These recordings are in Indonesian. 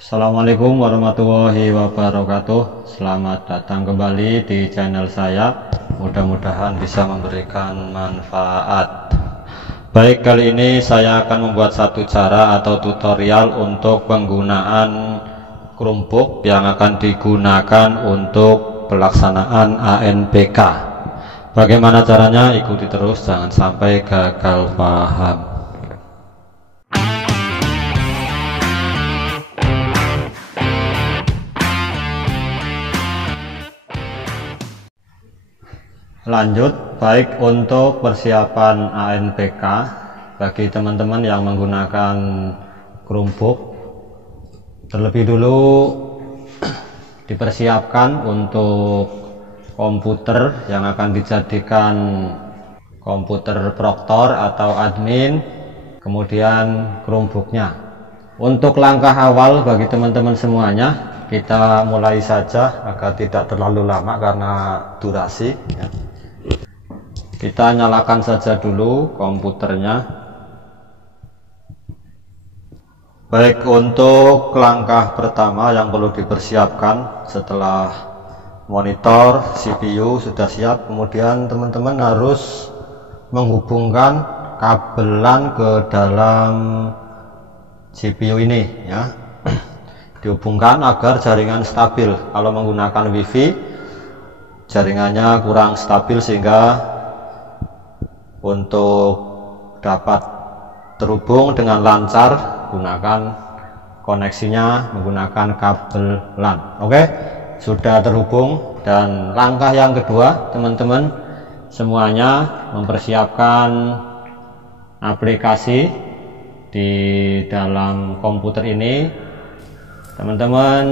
Assalamualaikum warahmatullahi wabarakatuh. Selamat datang kembali di channel saya. Mudah-mudahan bisa memberikan manfaat. Baik, kali ini saya akan membuat satu cara atau tutorial untuk penggunaan Chromebook yang akan digunakan untuk pelaksanaan ANPK. Bagaimana caranya? Ikuti terus, jangan sampai gagal paham. Lanjut, baik untuk persiapan ANPK bagi teman-teman yang menggunakan Chromebook, terlebih dulu dipersiapkan untuk komputer yang akan dijadikan komputer proktor atau admin, kemudian Chromebooknya. Untuk langkah awal bagi teman-teman semuanya, kita mulai saja agar tidak terlalu lama karena durasi ya. Kita nyalakan saja dulu komputernya. Baik, untuk langkah pertama yang perlu dipersiapkan setelah monitor CPU sudah siap, kemudian teman-teman harus menghubungkan kabelan ke dalam CPU ini ya. Dihubungkan agar jaringan stabil. Kalau menggunakan WiFi, jaringannya kurang stabil, sehingga untuk dapat terhubung dengan lancar, gunakan koneksinya menggunakan kabel LAN. Oke, sudah terhubung. Dan langkah yang kedua, teman-teman semuanya mempersiapkan aplikasi di dalam komputer ini. Teman-teman,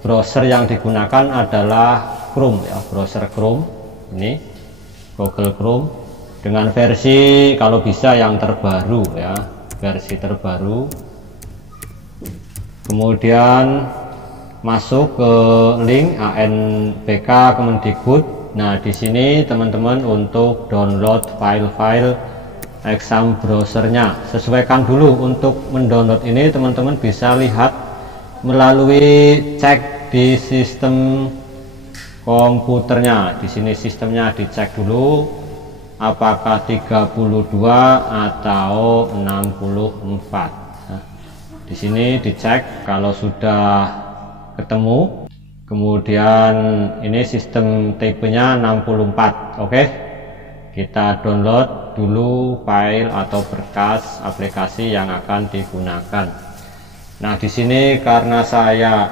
browser yang digunakan adalah Chrome ya, browser Chrome ini, Google Chrome, dengan versi kalau bisa yang terbaru ya, versi terbaru. Kemudian masuk ke link ANPK Kemendikbud. Nah, di sini teman-teman untuk download file-file exam browsernya, sesuaikan dulu. Untuk mendownload ini teman-teman bisa lihat melalui cek di sistem komputernya. Di sini sistemnya dicek dulu apakah 32 atau 64. Nah, di sini dicek. Kalau sudah ketemu, kemudian ini sistem tipenya 64. Oke, kita download dulu file atau berkas aplikasi yang akan digunakan. Nah, di sini karena saya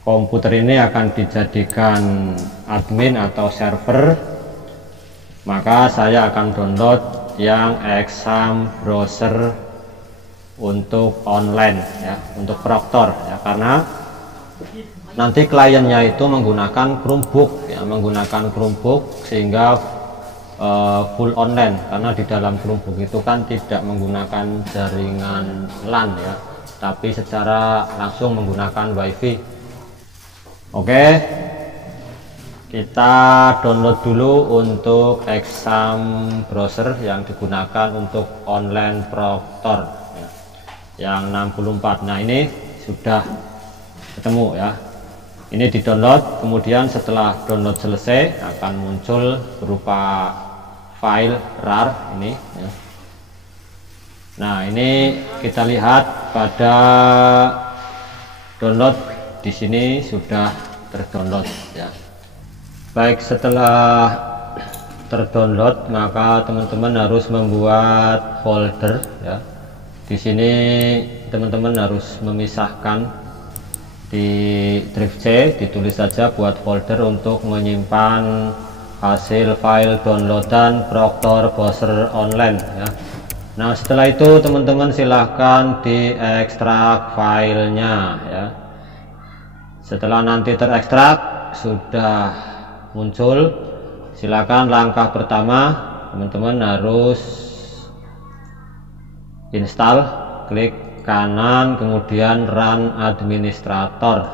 komputer ini akan dijadikan admin atau server, maka saya akan download yang exam browser untuk online ya, untuk proktor ya, karena nanti kliennya itu menggunakan Chromebook ya, menggunakan Chromebook sehingga full online, karena di dalam Chromebook itu kan tidak menggunakan jaringan LAN ya, tapi secara langsung menggunakan WiFi. Oke, kita download dulu untuk exam browser yang digunakan untuk online proktor ya, yang 64. Nah, ini sudah ketemu ya, ini di download. Kemudian setelah download selesai akan muncul berupa file RAR ini ya. Nah, ini kita lihat pada download, di sini sudah terdownload ya. Baik, setelah terdownload maka teman-teman harus membuat folder ya. Di sini teman-teman harus memisahkan di drive C, ditulis saja buat folder untuk menyimpan hasil file downloadan proktor browser online ya. Nah, setelah itu teman-teman silahkan diekstrak filenya ya. Setelah nanti terekstrak sudah muncul, silakan langkah pertama teman-teman harus install, klik kanan kemudian run administrator.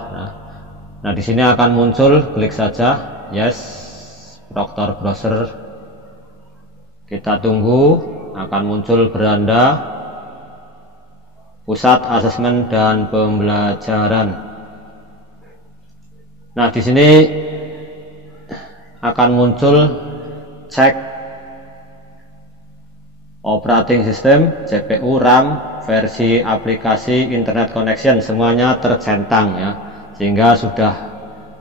Nah, di sini akan muncul, klik saja yes, proktor browser. Kita tunggu, akan muncul beranda Pusat Asesmen dan Pembelajaran. Nah, di sini akan muncul cek operating system, CPU, RAM, versi aplikasi, internet connection, semuanya tercentang ya, sehingga sudah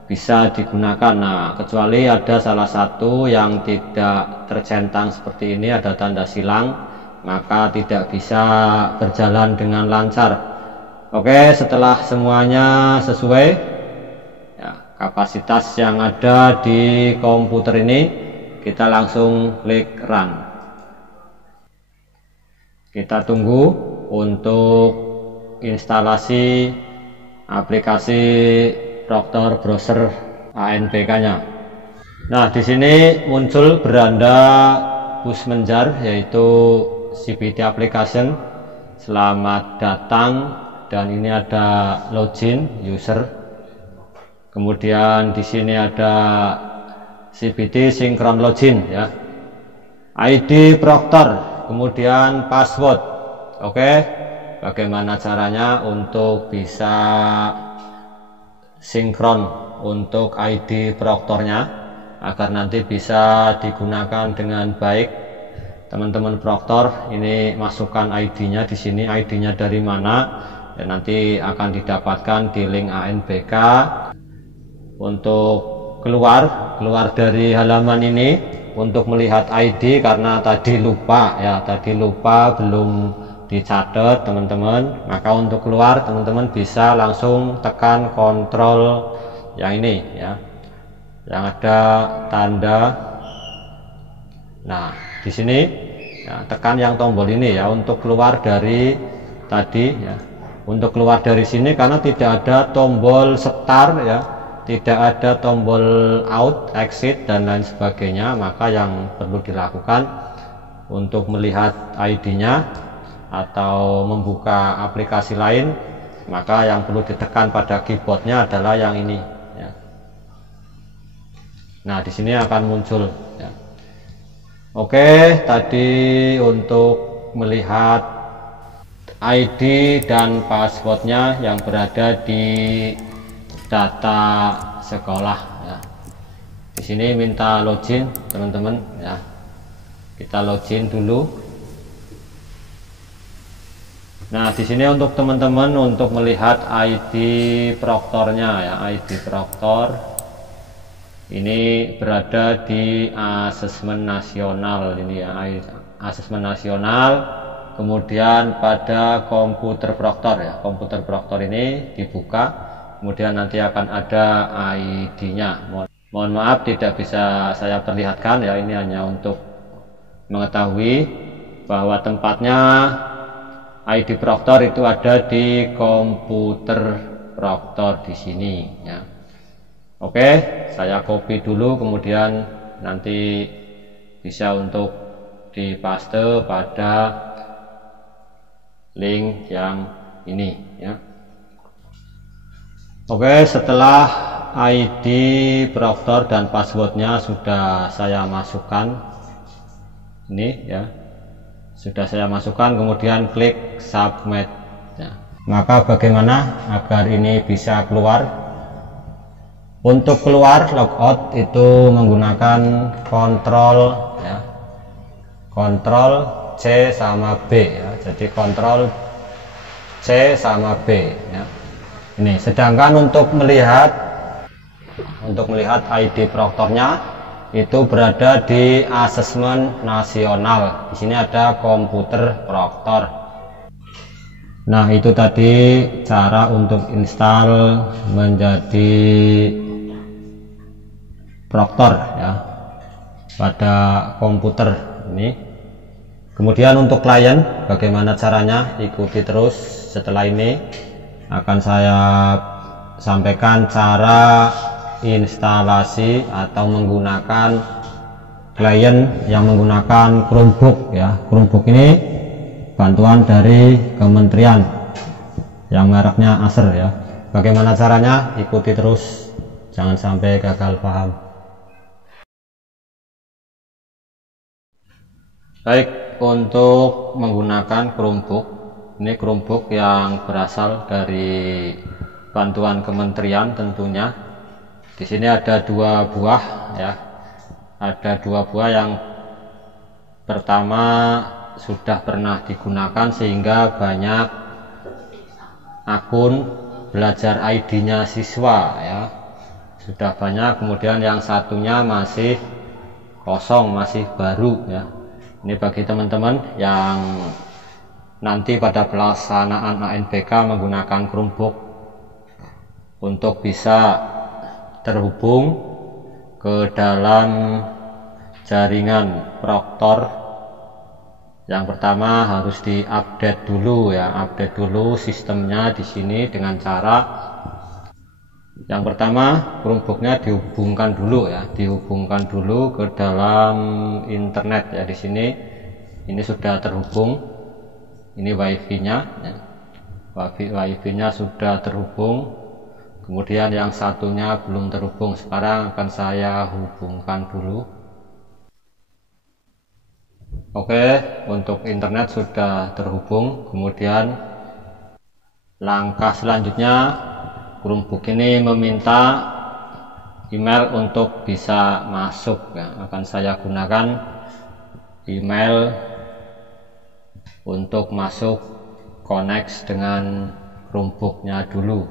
bisa digunakan. Nah, kecuali ada salah satu yang tidak tercentang seperti ini, ada tanda silang, maka tidak bisa berjalan dengan lancar. Oke, setelah semuanya sesuai ya, kapasitas yang ada di komputer ini, kita langsung klik run. Kita tunggu untuk instalasi aplikasi Proctor Browser ANBK-nya. Nah, di sini muncul beranda push menjar, yaitu CPT application. Selamat datang, dan ini ada login user. Kemudian di sini ada CPT synchron login ya. ID Proctor, kemudian password. Oke, bagaimana caranya untuk bisa sinkron untuk ID Proctornya agar nanti bisa digunakan dengan baik. Teman-teman Proctor, ini masukkan ID-nya di sini, ID-nya dari mana, dan nanti akan didapatkan di link ANBK. Untuk keluar dari halaman ini untuk melihat ID, karena tadi lupa ya, belum dicatat teman-teman, maka untuk keluar teman-teman bisa langsung tekan kontrol yang ini ya, yang ada tanda. Nah, di sini ya, tekan yang tombol ini ya untuk keluar dari tadi ya. Untuk keluar dari sini, karena tidak ada tombol start ya, tidak ada tombol out, exit dan lain sebagainya, maka yang perlu dilakukan untuk melihat ID-nya atau membuka aplikasi lain, maka yang perlu ditekan pada keyboardnya adalah yang ini ya. Nah, di sini akan muncul ya. Oke, tadi untuk melihat ID dan passwordnya yang berada di data sekolah ya. Di sini minta login teman-teman ya. Kita login dulu. Nah, di sini untuk teman-teman untuk melihat ID Proctornya ya, ID Proctor ini berada di asesmen nasional ini ya, asesmen nasional. Kemudian pada komputer Proctor ya, komputer Proctor ini dibuka. Kemudian nanti akan ada ID-nya. Mohon maaf tidak bisa saya perlihatkan ya, ini hanya untuk mengetahui bahwa tempatnya ID Proctor itu ada di komputer Proctor di sini ya. Oke, saya copy dulu, kemudian nanti bisa untuk dipaste pada link yang ini ya. Oke, setelah ID Proctor dan passwordnya sudah saya masukkan ini ya, sudah saya masukkan, kemudian klik submit ya. Maka bagaimana agar ini bisa keluar? Untuk keluar logout itu menggunakan kontrol ya, kontrol C sama B ya. Jadi kontrol C sama B ya. Ini, sedangkan untuk melihat ID Proctornya itu berada di asesmen nasional. Di sini ada komputer Proctor. Nah, itu tadi cara untuk install menjadi Proctor ya pada komputer ini. Kemudian untuk klien bagaimana caranya, ikuti terus. Setelah ini akan saya sampaikan cara instalasi atau menggunakan klien yang menggunakan Chromebook ya. Chromebook ini bantuan dari kementerian yang mereknya Acer ya. Bagaimana caranya, ikuti terus, jangan sampai gagal paham. Baik, untuk menggunakan Chromebook Ini Chromebook yang berasal dari bantuan kementerian tentunya. Di sini ada 2 buah ya. Ada 2 buah, yang pertama sudah pernah digunakan sehingga banyak akun belajar ID-nya siswa ya. Sudah banyak. Kemudian yang satunya masih kosong, masih baru ya. Ini bagi teman-teman yang nanti pada pelaksanaan ANPK menggunakan Chromebook untuk bisa terhubung ke dalam jaringan Proctor. Yang pertama harus diupdate dulu ya, update dulu sistemnya di sini dengan cara yang pertama Chromebooknya dihubungkan dulu ya, dihubungkan dulu ke dalam internet ya. Di sini ini sudah terhubung, ini wifi-nya ya. Wifi-nya sudah terhubung. Kemudian yang satunya belum terhubung. Sekarang akan saya hubungkan dulu. Oke, untuk internet sudah terhubung. Kemudian langkah selanjutnya Chromebook ini meminta email untuk bisa masuk ya. Akan saya gunakan email untuk masuk connect dengan Chromebooknya dulu.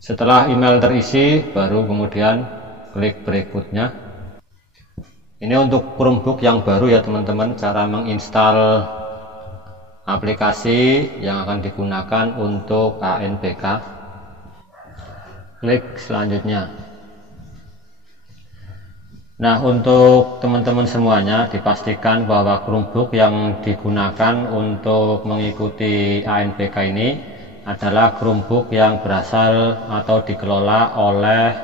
Setelah email terisi, baru kemudian klik berikutnya. Ini untuk Chromebook yang baru ya teman-teman, cara menginstal aplikasi yang akan digunakan untuk ANPK. Klik selanjutnya. Nah, untuk teman-teman semuanya dipastikan bahwa Chromebook yang digunakan untuk mengikuti ANPK ini adalah Chromebook yang berasal atau dikelola oleh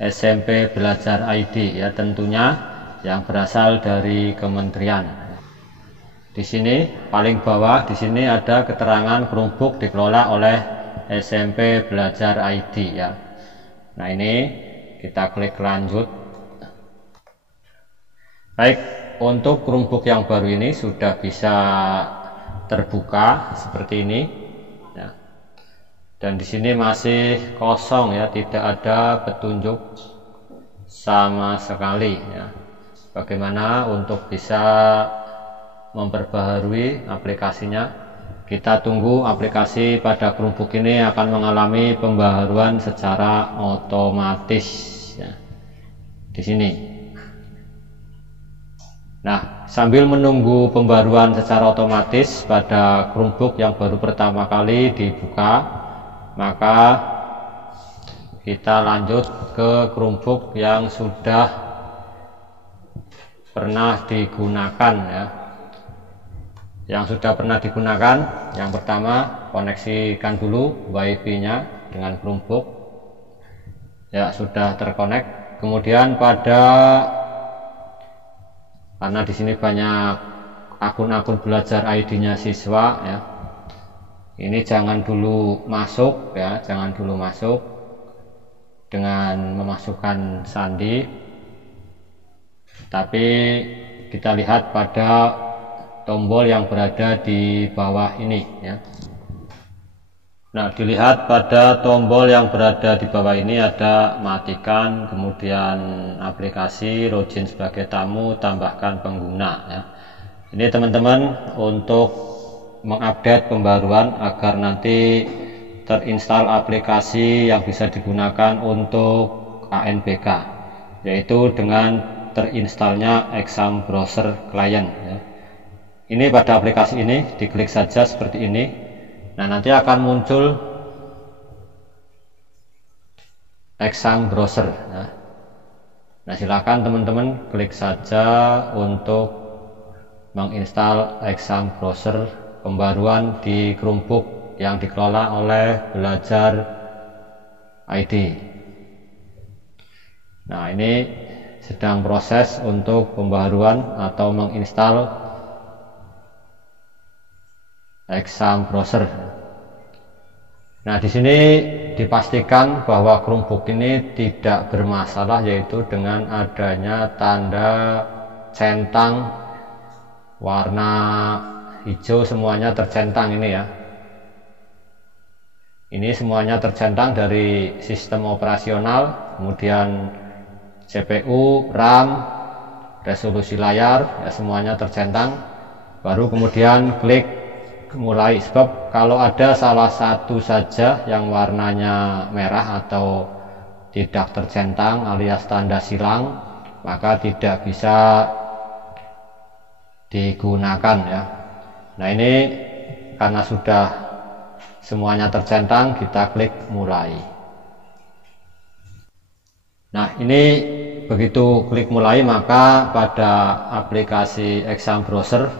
SMP Belajar ID ya, tentunya yang berasal dari kementerian. Di sini paling bawah di sini ada keterangan Chromebook dikelola oleh SMP Belajar ID ya. Nah, ini kita klik lanjut. Baik, untuk Chromebook yang baru ini sudah bisa terbuka seperti ini ya. Dan di sini masih kosong ya, tidak ada petunjuk sama sekali ya. Bagaimana untuk bisa memperbaharui aplikasinya? Kita tunggu aplikasi pada Chromebook ini akan mengalami pembaharuan secara otomatis ya. Di sini. Nah, sambil menunggu pembaruan secara otomatis pada Chromebook yang baru pertama kali dibuka, maka kita lanjut ke Chromebook yang sudah pernah digunakan ya. Yang sudah pernah digunakan, yang pertama koneksikan dulu wifi-nya dengan Chromebook ya, sudah terkonek. Kemudian karena di sini banyak akun-akun belajar ID-nya siswa ya, ini jangan dulu masuk ya, jangan dulu masuk dengan memasukkan sandi, tapi kita lihat pada tombol yang berada di bawah ini ya. Nah, dilihat pada tombol yang berada di bawah ini ada matikan, kemudian aplikasi, login sebagai tamu, tambahkan pengguna ya. Ini teman-teman untuk mengupdate pembaruan agar nanti terinstall aplikasi yang bisa digunakan untuk ANPK, yaitu dengan terinstallnya Exam Browser Client ya. Ini pada aplikasi ini diklik saja seperti ini. Nah, nanti akan muncul Exam Browser ya. Nah, silakan teman-teman klik saja untuk menginstal Exam Browser pembaruan di Chromebook yang dikelola oleh Belajar ID. Nah, ini sedang proses untuk pembaruan atau menginstal Exam Browser. Nah, di sini dipastikan bahwa Chromebook ini tidak bermasalah, yaitu dengan adanya tanda centang warna hijau semuanya tercentang ini ya. Ini semuanya tercentang dari sistem operasional, kemudian CPU, RAM, resolusi layar, ya semuanya tercentang. Baru kemudian klik mulai, sebab kalau ada salah satu saja yang warnanya merah atau tidak tercentang alias tanda silang, maka tidak bisa digunakan ya. Nah ini karena sudah semuanya tercentang, kita klik mulai. Nah ini begitu klik mulai, maka pada aplikasi Exam Browser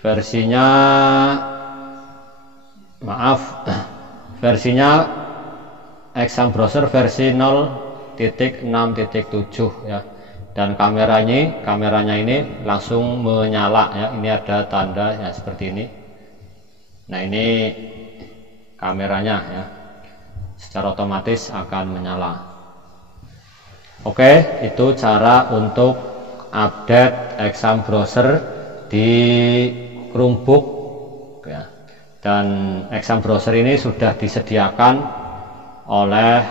versinya Exam Browser versi 0.6.7 ya. Dan kameranya ini langsung menyala ya. Ini ada tanda ya seperti ini. Nah ini kameranya ya, secara otomatis akan menyala. Oke, itu cara untuk update Exam Browser di Chromebook ya. Dan Exam Browser ini sudah disediakan oleh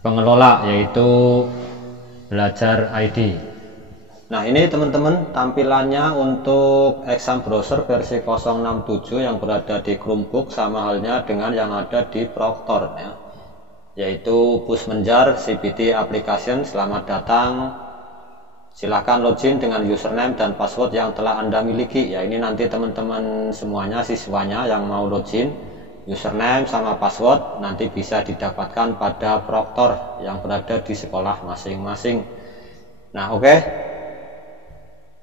pengelola, yaitu Belajar ID. Nah ini teman-teman tampilannya untuk Exam Browser versi 067 yang berada di Chromebook sama halnya dengan yang ada di Proctor ya, yaitu Busmenjar CPT Application. Selamat datang, silahkan login dengan username dan password yang telah Anda miliki ya. Ini nanti teman-teman semuanya, siswanya yang mau login, username sama password nanti bisa didapatkan pada Proctor yang berada di sekolah masing-masing. Nah oke.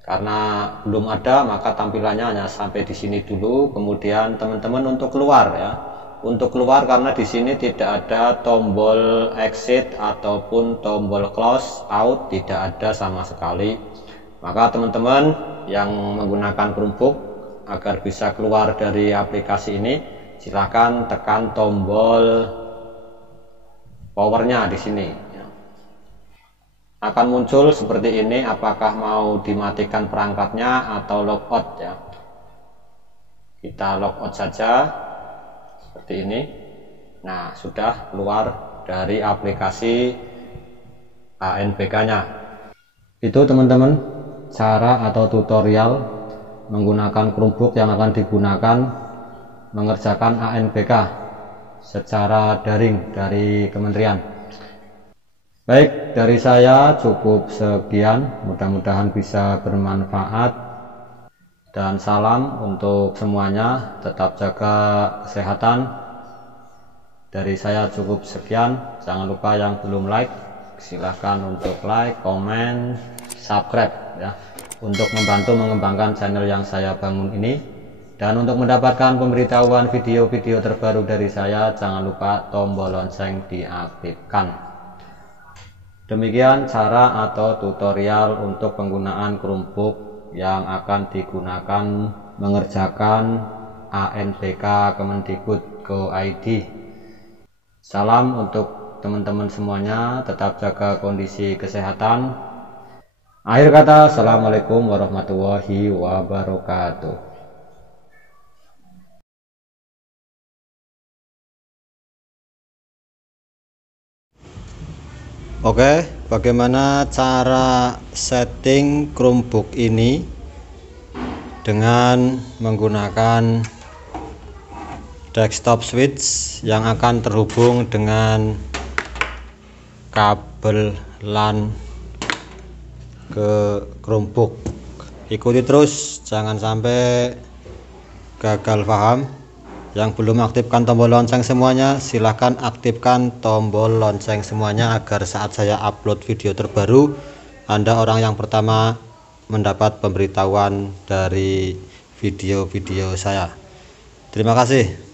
Karena belum ada, maka tampilannya hanya sampai di sini dulu. Kemudian teman-teman untuk keluar ya, untuk keluar karena di sini tidak ada tombol exit ataupun tombol close out, tidak ada sama sekali. Maka teman-teman yang menggunakan Chromebook agar bisa keluar dari aplikasi ini, silahkan tekan tombol powernya di sini. Akan muncul seperti ini, apakah mau dimatikan perangkatnya atau logout ya. Kita logout saja seperti ini. Nah sudah keluar dari aplikasi ANBK nya. Itu teman-teman cara atau tutorial menggunakan Chromebook yang akan digunakan mengerjakan ANBK secara daring dari kementerian. Baik, dari saya cukup sekian, mudah-mudahan bisa bermanfaat, dan salam untuk semuanya, tetap jaga kesehatan. Dari saya cukup sekian, jangan lupa yang belum like, silahkan untuk like, komen, subscribe ya, untuk membantu mengembangkan channel yang saya bangun ini. Dan untuk mendapatkan pemberitahuan video-video terbaru dari saya, jangan lupa tombol lonceng diaktifkan. Demikian cara atau tutorial untuk penggunaan Chromebook yang akan digunakan mengerjakan ANBK Kemendikbud.go.id. Salam untuk teman-teman semuanya, tetap jaga kondisi kesehatan. Akhir kata, assalamualaikum warahmatullahi wabarakatuh. Oke, bagaimana cara setting Chromebook ini dengan menggunakan desktop switch yang akan terhubung dengan kabel LAN ke Chromebook. Ikuti terus, jangan sampai gagal paham. Yang belum aktifkan tombol lonceng semuanya, silahkan aktifkan tombol lonceng semuanya agar saat saya upload video terbaru, Anda orang yang pertama mendapat pemberitahuan dari video-video saya. Terima kasih.